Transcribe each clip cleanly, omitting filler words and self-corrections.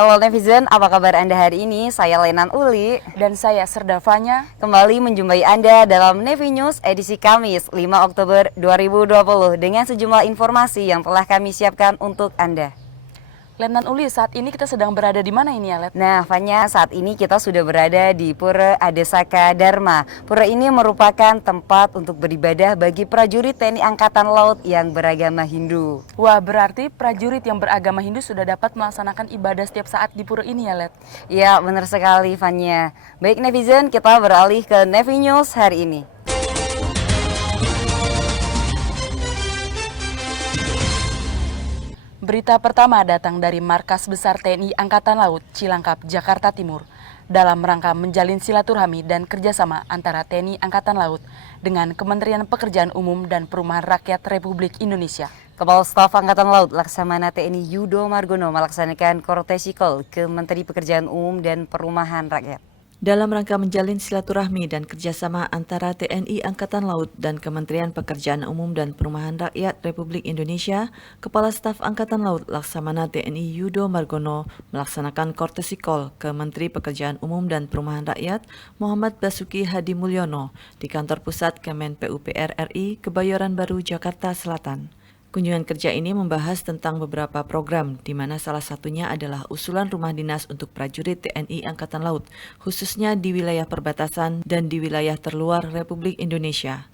Halo netizen, apa kabar Anda hari ini? Saya Lenan Uli dan saya Serdavanya. Kembali menjumpai Anda dalam Nevi News edisi Kamis 5 Oktober 2020 dengan sejumlah informasi yang telah kami siapkan untuk Anda. Lenan Uli, saat ini kita sedang berada di mana ini ya, Let? Nah, Fanya, saat ini kita sudah berada di Pura Adesaka Dharma. Pura ini merupakan tempat untuk beribadah bagi prajurit TNI Angkatan Laut yang beragama Hindu. Wah, berarti prajurit yang beragama Hindu sudah dapat melaksanakan ibadah setiap saat di pura ini ya, Let? Ya, benar sekali, Fanya. Baik netizen, kita beralih ke Nevi News hari ini. Berita pertama datang dari Markas Besar TNI Angkatan Laut, Cilangkap, Jakarta Timur, dalam rangka menjalin silaturahmi dan kerjasama antara TNI Angkatan Laut dengan Kementerian Pekerjaan Umum dan Perumahan Rakyat Republik Indonesia. Kepala Staf Angkatan Laut Laksamana TNI Yudo Margono melaksanakan courtesy call ke Menteri Pekerjaan Umum dan Perumahan Rakyat. Dalam rangka menjalin silaturahmi dan kerjasama antara TNI Angkatan Laut dan Kementerian Pekerjaan Umum dan Perumahan Rakyat Republik Indonesia, Kepala Staf Angkatan Laut Laksamana TNI Yudo Margono melaksanakan courtesy call ke Menteri Pekerjaan Umum dan Perumahan Rakyat Muhammad Basuki Hadi Mulyono di kantor pusat Kemen PUPR RI Kebayoran Baru, Jakarta Selatan. Kunjungan kerja ini membahas tentang beberapa program, di mana salah satunya adalah usulan rumah dinas untuk prajurit TNI Angkatan Laut, khususnya di wilayah perbatasan dan di wilayah terluar Republik Indonesia.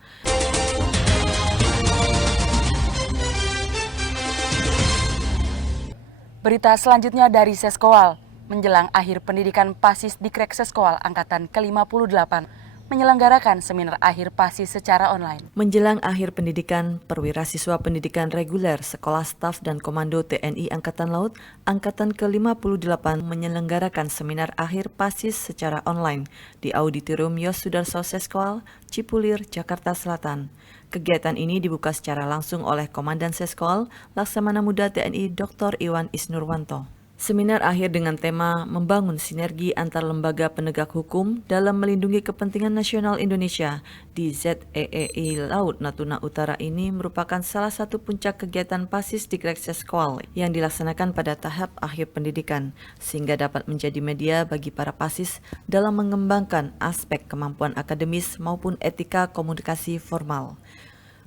Berita selanjutnya dari Seskoal, menjelang akhir pendidikan PASIS di Krek Seskoal Angkatan ke-58, menyelenggarakan seminar akhir PASIS secara online. Menjelang akhir pendidikan, perwira siswa pendidikan reguler Sekolah Staf dan Komando TNI Angkatan Laut Angkatan ke-58 menyelenggarakan seminar akhir PASIS secara online di Auditorium Yos Sudarso Seskoal, Cipulir, Jakarta Selatan. Kegiatan ini dibuka secara langsung oleh Komandan Seskoal, Laksamana Muda TNI Dr. Iwan Isnurwanto. Seminar akhir dengan tema membangun sinergi antar lembaga penegak hukum dalam melindungi kepentingan nasional Indonesia di ZEEI Laut Natuna Utara ini merupakan salah satu puncak kegiatan PASIS di Krek Seskoal yang dilaksanakan pada tahap akhir pendidikan, sehingga dapat menjadi media bagi para PASIS dalam mengembangkan aspek kemampuan akademis maupun etika komunikasi formal.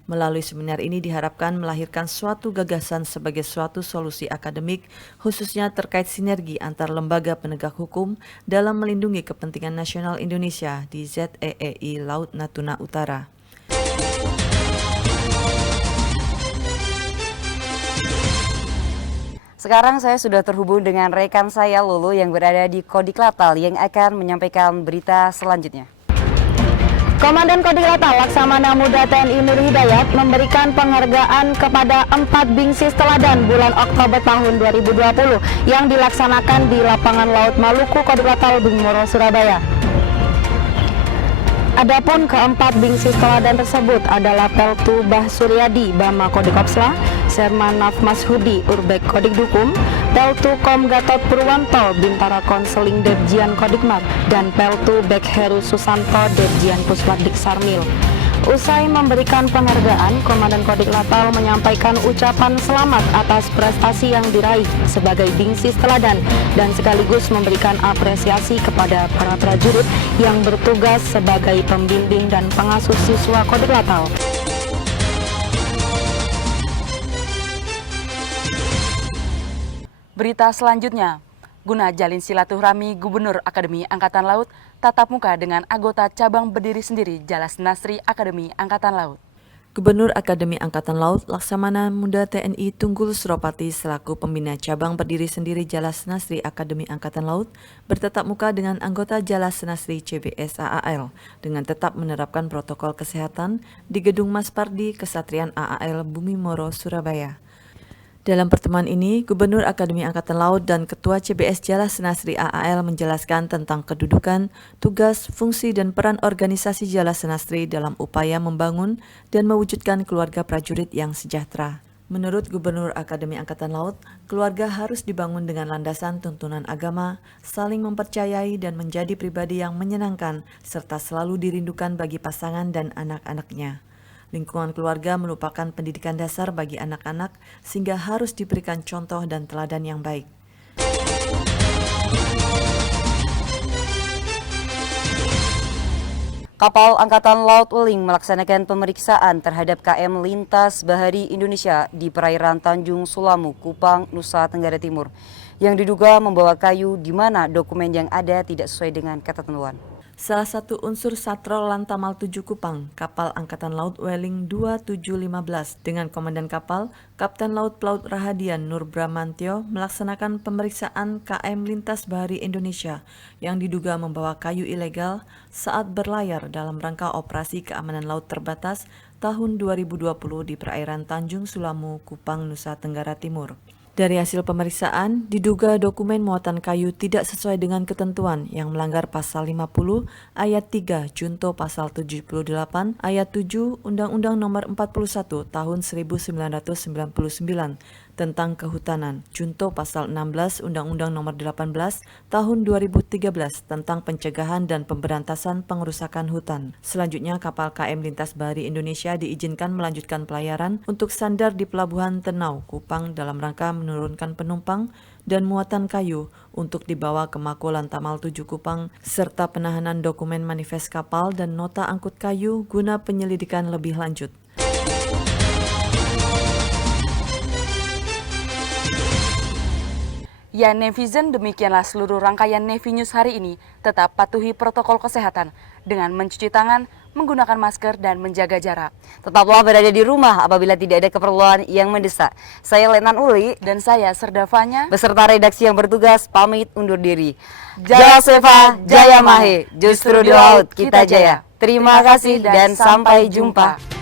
Melalui seminar ini diharapkan melahirkan suatu gagasan sebagai suatu solusi akademik, khususnya terkait sinergi antar lembaga penegak hukum dalam melindungi kepentingan nasional Indonesia di ZEEI Laut Natuna Utara. Sekarang saya sudah terhubung dengan rekan saya Lulu yang berada di Kodik Latal yang akan menyampaikan berita selanjutnya. Komandan Kodik Latal Laksamana Muda TNI Nur Hidayat memberikan penghargaan kepada 4 bingsis teladan bulan Oktober tahun 2020 yang dilaksanakan di Lapangan Laut Maluku Kodik Latal Bung Moro, Surabaya. Adapun keempat bingsis teladan tersebut adalah Peltu Bah Suryadi Bama Kodik Opsla, Serman Nafmas Hudi Urbek Kodik Dukum, Peltu Kom Gatot Purwanto Bintara Konseling Devjian Kodikmat, dan Peltu Bek Heru Susanto Devjian Puslatdik Sarmil. Usai memberikan penghargaan, Komandan Kodik Latal menyampaikan ucapan selamat atas prestasi yang diraih sebagai bingsis teladan dan sekaligus memberikan apresiasi kepada para prajurit yang bertugas sebagai pembimbing dan pengasuh siswa Kodik Latal. Berita selanjutnya, guna jalin silaturahmi Gubernur Akademi Angkatan Laut tatap muka dengan anggota cabang berdiri sendiri Jalas Nasri Akademi Angkatan Laut. Gubernur Akademi Angkatan Laut Laksamana Muda TNI Tunggul Suropati selaku pembina cabang berdiri sendiri Jalas Nasri Akademi Angkatan Laut bertatap muka dengan anggota Jalas Nasri CBS AAL dengan tetap menerapkan protokol kesehatan di Gedung Mas Pardi Kesatrian AAL Bumi Moro, Surabaya. Dalam pertemuan ini, Gubernur Akademi Angkatan Laut dan Ketua CBS Jalas Nasri AAL menjelaskan tentang kedudukan, tugas, fungsi, dan peran organisasi Jalas Nasri dalam upaya membangun dan mewujudkan keluarga prajurit yang sejahtera. Menurut Gubernur Akademi Angkatan Laut, keluarga harus dibangun dengan landasan tuntunan agama, saling mempercayai dan menjadi pribadi yang menyenangkan, serta selalu dirindukan bagi pasangan dan anak-anaknya. Lingkungan keluarga merupakan pendidikan dasar bagi anak-anak sehingga harus diberikan contoh dan teladan yang baik. Kapal Angkatan Laut Weling melaksanakan pemeriksaan terhadap KM Lintas Bahari Indonesia di perairan Tanjung Sulamu, Kupang, Nusa Tenggara Timur, yang diduga membawa kayu di mana dokumen yang ada tidak sesuai dengan ketentuan. Salah satu unsur Satrol Lantamal 7 Kupang, kapal Angkatan Laut Weling 2715 dengan komandan kapal Kapten Laut Pelaut Rahadian Nur Bramantyo melaksanakan pemeriksaan KM Lintas Bahari Indonesia yang diduga membawa kayu ilegal saat berlayar dalam rangka operasi keamanan laut terbatas tahun 2020 di perairan Tanjung Sulamu, Kupang, Nusa Tenggara Timur. Dari hasil pemeriksaan, diduga dokumen muatan kayu tidak sesuai dengan ketentuan yang melanggar pasal 50 ayat 3 junto pasal 78 ayat 7 Undang-Undang Nomor 41 Tahun 1999 tentang Kehutanan, junto pasal 16 Undang-Undang Nomor 18 Tahun 2013 tentang Pencegahan dan Pemberantasan Pengerusakan Hutan. Selanjutnya, kapal KM Lintas Bahari Indonesia diizinkan melanjutkan pelayaran untuk sandar di Pelabuhan Tenau, Kupang dalam rangka menurunkan penumpang dan muatan kayu untuk dibawa ke Mako Lantamal 7 Kupang serta penahanan dokumen manifest kapal dan nota angkut kayu guna penyelidikan lebih lanjut. Ya netizen, demikianlah seluruh rangkaian Nevi News hari ini. Tetap patuhi protokol kesehatan dengan mencuci tangan, menggunakan masker, dan menjaga jarak. Tetaplah berada di rumah apabila tidak ada keperluan yang mendesak. Saya Letnan Uli Dan saya Serdavanya, beserta redaksi yang bertugas pamit undur diri. Jaya Seva, Jaya Mahe, justru di laut kita jaya. Terima kasih dan sampai jumpa.